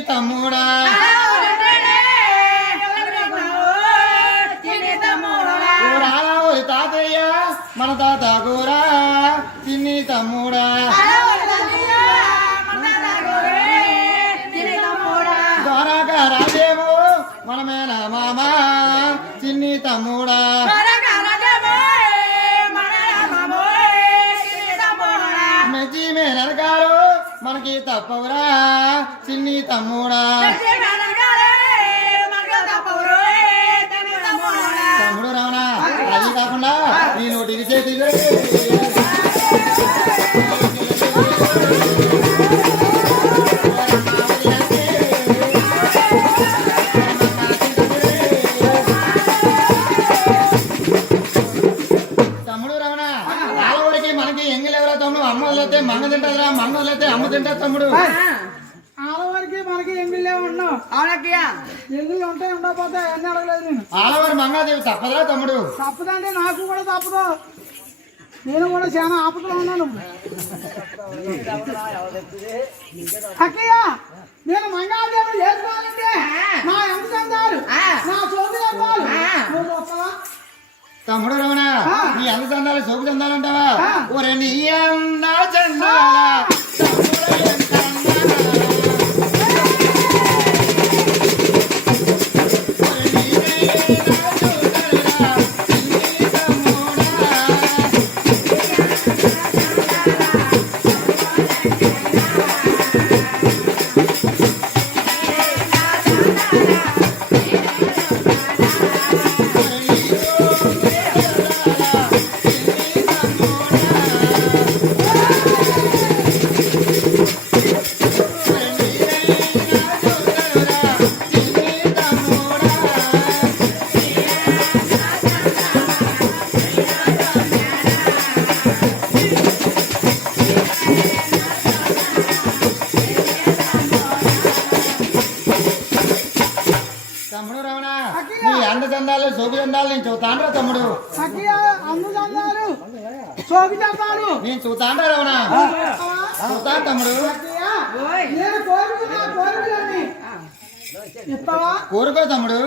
తమ్ముడా. తాతయ్య మన తాత గోరా. తిని తమ్ముడా. ద్వారాక రాజేమో మనమేనా మామ? చిన్ని తమ్ముడా. తప్పవురా చిన్ని తమ్ముడా. తమ్ముడు అమ్మ వదిలేతే మంగ తింటదిరా మంగ వదిలేతే అమ్మ తింటది తమ్ముడు. ఆడవారికి మనకి నేను. ఆడవారి తప్పదురా తమ్ముడు. తప్పదంటే నాకు కూడా తప్పదు. నేను కూడా చాలా ఉన్నాను. నేను చేసుకోవాలంటే ఎంత ఎండ చందాలి సోకు చందాలంటావా ఓ రెండు నేను చూస్తాను రమణ? చూస్తాను తమ్ముడు. కోరుకో తమ్ముడు.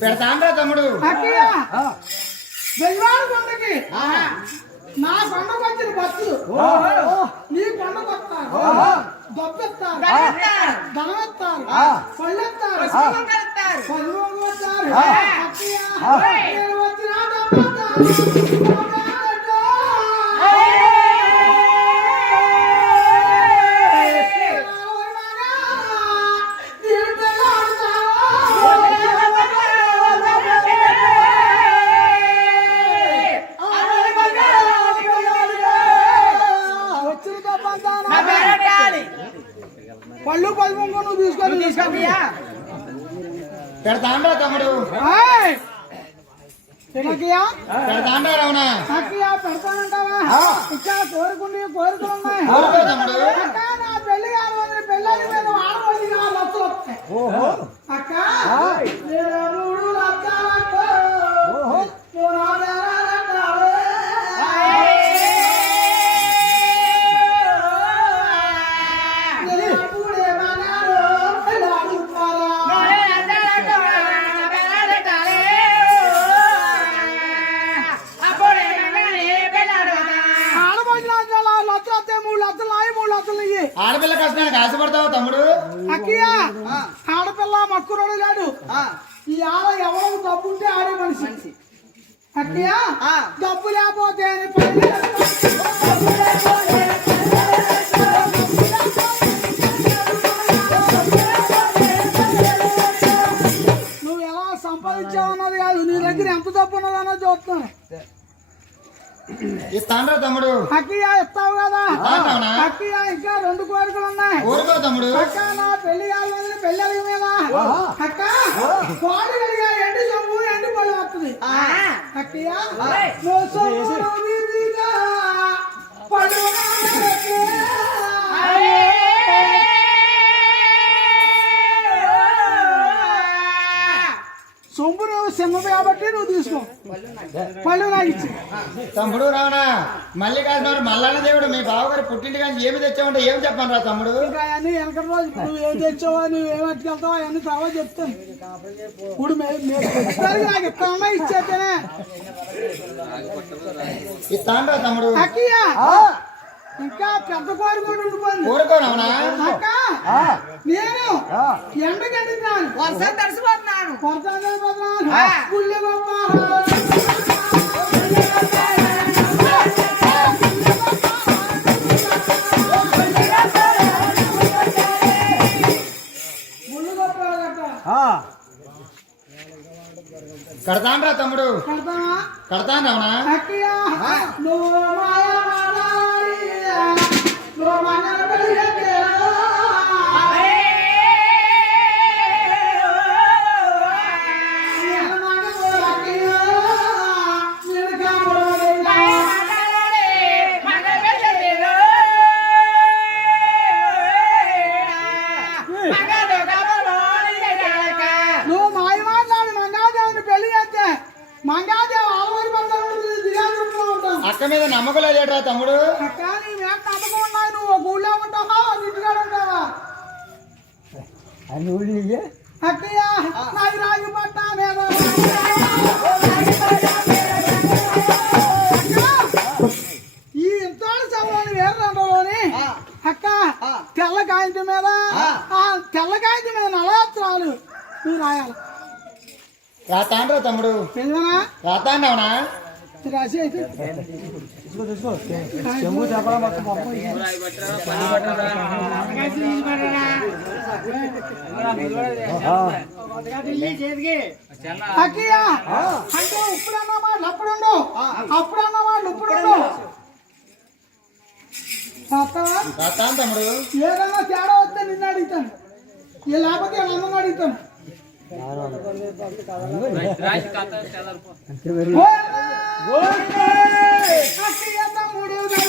పెడతాండ్రా తమ్ముడు. బెంగారు కొండకి. నా కొండకు వచ్చిన బస్సు నీ కొండకు వస్తారు దొబ్బెత్తారు. ధనమెత్తారు. పళ్ళెత్తారు. పది వచ్చారు. వచ్చినా తమ్ముడు. పెడతాంటావునా పెడతానంటావా? ఇంకా కోరుకుండి. అన్నయ్య డబ్బు లేకపోతే నువ్వు ఎలా సంపాదించావున్నది కాదు నీ దగ్గర ఎంత చప్పు డబ్బు లేకపోతే ఇస్తానరా తమ్ముడు. అక్కయ్య ఇస్తావు కదా? అక్కయ్య ఇంకా రెండు కోరికలు ఉన్నాయి. కోరుకో తమ్ముడు. అక్క నా పెళ్ళి కావాలని పెళ్ళి అడిగి మీద. అక్క కోరికలుగా ఎండి సొమ్ము నువ్వు. సొమ్ము నువ్వు సింహం కాబట్టి నువ్వు తీసుకో పళ్ళు నాకు ఇచ్చి తమ్ముడు రావనా మల్లికార్జున మల్లన్న దేవుడు మీ బావగారు పుట్టింటి కానీ ఏమి తెచ్చావంటే ఏం చెప్పను రా తమ్ముడు? ఇంకా అవన్నీ వెనక రోజు నువ్వు ఏం తెచ్చావో నువ్వు ఏం పట్టుకెళ్తావో అవన్నీ తర్వాత చెప్తాను. ఇప్పుడు నాకు ఇస్తామన్నా ఇచ్చేతేనే. ఇస్తాండ్రా తమ్ముడు. అక్కయ్య ఇంకా పెద్ద కోరి కూడా ఉండిపోయింది. ఊరుకో రావనా అక్క నేను ఎండకెళ్ళినాను వర్షం తడిసిపోతున్నాను. గొప్ప కడతాండ్రా తమ్ముడు. కడతాను? అక్కయ్య నువ్వు అక్కయ్య నాకు రాగి పట్ట మీద ఈ సభలోని వేరే రంగంలోని అక్క తెల్ల మీద ఆ. తెల్ల మీద నలయాత్రాలు నువ్వు రాయాలి. రాతాండ్రా తమ్ముడు. నిజమేనా? రాతాండి రావనా రాసి అయితే అక్కయ్య అంటే ఇప్పుడన్న మాటలు అప్పుడుండు. అప్పుడన్న మాటలు ఇప్పుడుండు. వస్తావా? రాతాను తమ్ముడు ఏదన్నా తేడా వస్తే నిన్ను అడుగుతాను. లేకపోతే అడుగుతాను. అక్కయ్య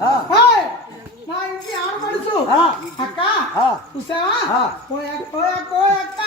నా ఇంటి ఆడపడుచు. అక్క చూసావా? పోయా పోయా పోయక్క